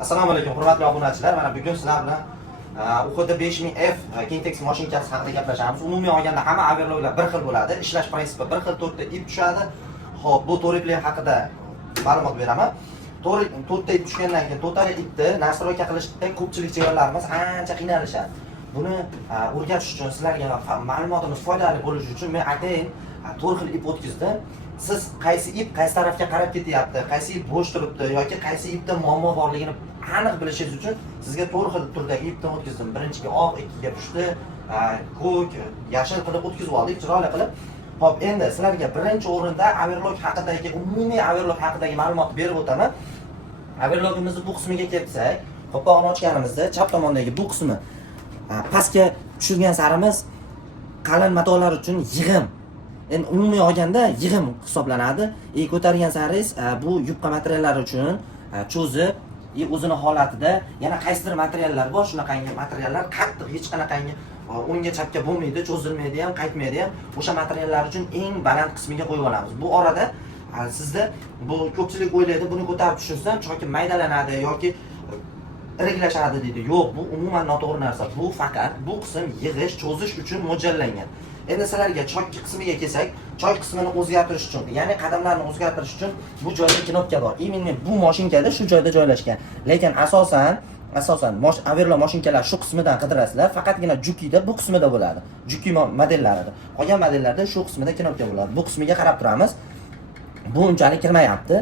Assalomu alaykum, hurmatli obunachilar. Mana bugun sizlar bilan UHD 5000F Kintex mashinkasi haqida gaplashamiz. Umumiy olganda hamma overlocklar bir xil bo'ladi. Ishlash prinsipi bir xil, 4 ta ip tushadi. Xo'p, bu to'riklar haqida ma'lumot beraman. To'rtta ip tushgandan keyin to'rttala ipni nastroyka qilishda ko'pchilik chegaralarimiz ancha qiynalishadi. Buni o'rgatish uchun sizlarga ma'lumotimiz foydali bo'lishi uchun men aytayin, 4 xil ip o'tkazdim. Siz qaysi ip qaysi tarafga qarab ketyapti, qaysi ip bo'sh turibdi yoki qaysi ipda muammo borligini aniq bilishingiz uchun sizga 4 xil turdagi ipdan o'tkazdim. Birinchiga oq, ikkiga pushti, ko'k, yashil qilib o'tkazib oldik, chiroyli qilib. Xo'p, endi sizlarga birinchi o'rinda overlock haqidagi, umumiy overlock haqidagi ma'lumotni berib o'taman. Overlockimizni bu qismiga kelsak, qopqog'ini ochganimizda chap tomondagi bu qismi pastga tushirgan sarimiz qalin matolar uchun yig'im. Endi umumiy olganda yig'im hisoblanadi. Ko'targan saringiz bu yupqa materiallar uchun cho'zib, o'zini holatida yana qaysidir materiallar bor, shunaqangi materiallar qattiq hech qanaqangi o'ngga chapga bo'lmaydi, cho'zilmaydi ham, qaytmaydi ham. O'sha materiallar uchun eng baland qismiga qo'yib olamiz. Bu orada sizda bu ko'pchilik o'ylaydi, buni ko'tarib tushirsa choki maydalanadi yoki iriklashadi deydi. Yo'q, bu umuman noto'g'ri narsa. Bu faqat bu qism yig'ish, cho'zish uchun mo'ljallangan. Endi sizlarga chokki qismiga kelsak, choy qismini o'zgartirish uchun, ya'ni qadamlarni o'zgartirish uchun bu joyda knopka bor. Именно bu mashinkada shu joyda joylashgan. Lekin asosan overlock mashinkalar shu qismidan qidirasizlar, faqatgina Jukida bu qismida bo'ladi. Juki modellarida. Qolgan modellarda shu qismida knopka bo'ladi. Bu qismiga qarab turamiz. Bu unchalik kirmayapti.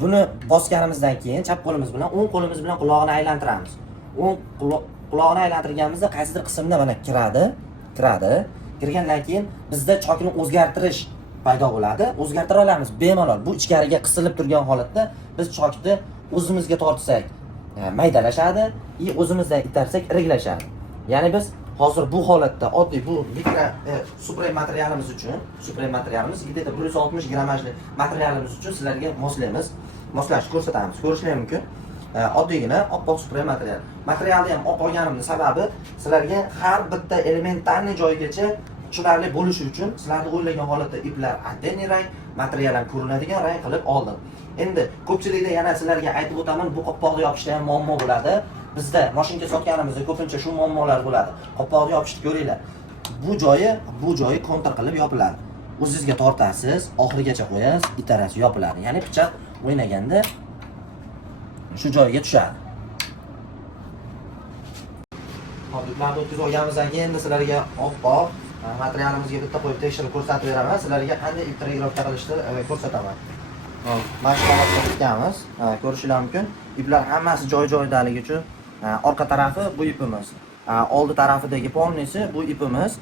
Buni bosganimizdan keyin chap qo'limiz bilan, o'ng qo'limiz bilan quloqni aylantiramiz. O'ng quloqni aylantirganimizda qaysidir qismda mana kiradi. Kirgandan keyin bizda chokni o'zgartirish paydo bo'ladi. O'zgartira olamiz bemalol. Bu ichkariga qisilib turgan holatda biz chokni o'zimizga tortsak, maydalashadi, o'zimizdan itarsak iriklashadi. Ya'ni biz hozir bu holatda oddiy bu Supreme materialimiz uchun, где-то 160 grammajli materialimiz uchun sizlarga moslashni ko'rsatamiz. Ko'rishlar mumkin. Oddiygina oppoq Supreme material. Materialni ham oq olganimning sababi sizlarga har bitta elementarniy joyigacha tushunarli bo'lishi uchun sizlarni o'ylagan holatda iplar adeniy rang, material ham ko'rinadigan rang qilib oldim. Endi ko'pchilikda yana sizlarga aytib o'taman, bu qopqoqni yopishda ham muammo bo'ladi. Bizda mashinka sotganimizda ko'pincha shu muammolar bo'ladi. Qopqoqni yopishni ko'ringlar. Bu joyi kontur qilib yopiladi. O'zingizga tortasiz, oxirigacha qo'yasiz, itarasiz yopiladi. Ya'ni pichoq o'ynaganda shu joyiga tushadi. Hop, iplarni o'tkazib olganimizdan keyin endi sizlarga oq materialimizga bitta qo'yib tekshirib ko'rsatib beraman. Sizlarga qanday ip tayyorlab chiqarishni ko'rsataman. Mana shu holatda tikamiz. Ko'rishingiz mumkin. Iplar hammasi joy-joyidaligi uchun orqa tarafi bu ipimiz. Oldi tarafidagi polnisi bu ipimiz.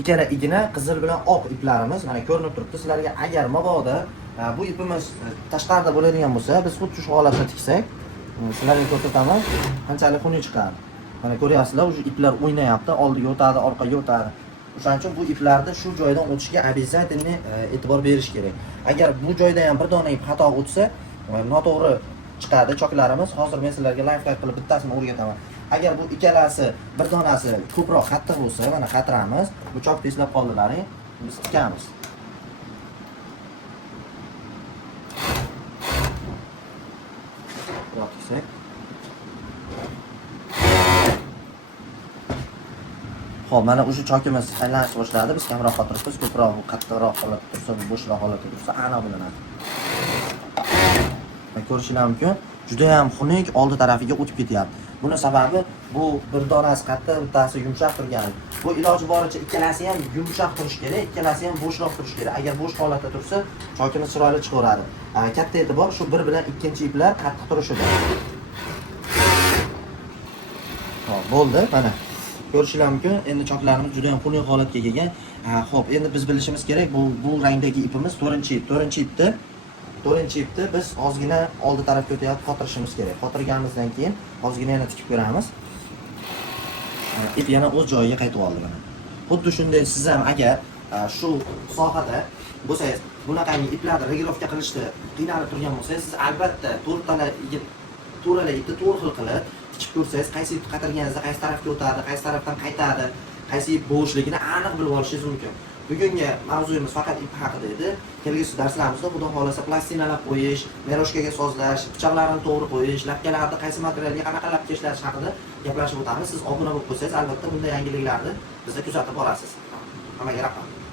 Ikkala igna qizil bilan oq iplarimiz mana ko'rinib turibdi. Sizlarga agar mabodo bu ipimiz tashqarida bo'ladigan bo'lsa, biz xuddi shu holatda tiksak, sizlarga ko'rsataman, qanchalik xunuk chiqadi. Mana ko'ryapsizlar, o'sha iplar o'ynayapti, oldiga o'tadi, orqaga o'tadi. O'shaning uchun bu iplarni shu joydan o'tishiga обязательно e'tibor berish kerak. Agar bu joyda ham bir dona ip xato o'tsa, noto'g'ri chiqadi choklarimiz. Hozir men sizlarga live qilib bittasini o'rgataman. Agar bu ikkalasi bir donasi ko'proq qattiq bo'lsa, mana qatiramiz. Bu chokni eslab qoldilaring, biz tikamiz. Xo'p, mana o'sha chokimiz aylanishni boshladi. Biz kamroq qotiribmiz, ko'proq qattiqroq holatda tursa, bo'shroq holatda tursa, aniq bilinadi. Ko'rishingiz mumkin, juda ham xunuk oldi tarafiga o'tib ketyapti. Buning sababi bu bir donasi qattiq, bittasi yumshoq turgani. Bu iloji boricha ikkalasi ham yumshoq turishi kerak, ikkalasi ham bo'shroq turishi kerak. Agar bo'sh holatda tursa, chokimiz chiroyli chiqaveradi. Katta e'tibor shu bir bilan ikkinchi iplar qattiq turishida. Xo'p, bo'ldi, mana. Ko'rishingiz mumkin, endi choklarimiz juda ham xunuk holatga kelgan. Xo'p, endi biz bilishimiz kerak, bu rangdagi ipimiz 4-ipni biz ozgina oldi tarafga o'tayotib qotirishimiz kerak. Qotirganimizdan keyin ozgina yana tikib ko'ramiz. Ip yana o'z joyiga qaytib oldi mana. Xuddi shunday siz ham agar shu sohada bo'lsangiz, bunaqangi iplarni regirovka qilishda qiynalib turgan bo'lsangiz, siz albatta to'rttala ipni 4 xil qilib tikib ko'rsangiz, qaysi ip qatirganingizda qaysi tarafga o'tadi, qaysi tarafdan qaytadi, qaysi ip bo'shligini aniq bilib olishingiz mumkin. Bugungi mavzuyimiz faqat ip haqida edi. Kelgusi darslarimizda xudo xolasa plastinalab qo'yish, meroshkaga sozlash, pichoqlarni to'g'ri qo'yish, lapkalarni qaysi materialga qanaqa lapka ishlash haqida gaplashib o'tamiz. Siz obuna bo'lib qo'ysangiz, albatta bunday yangiliklarni bizda kuzatib borasiz. Hammaga rahmat.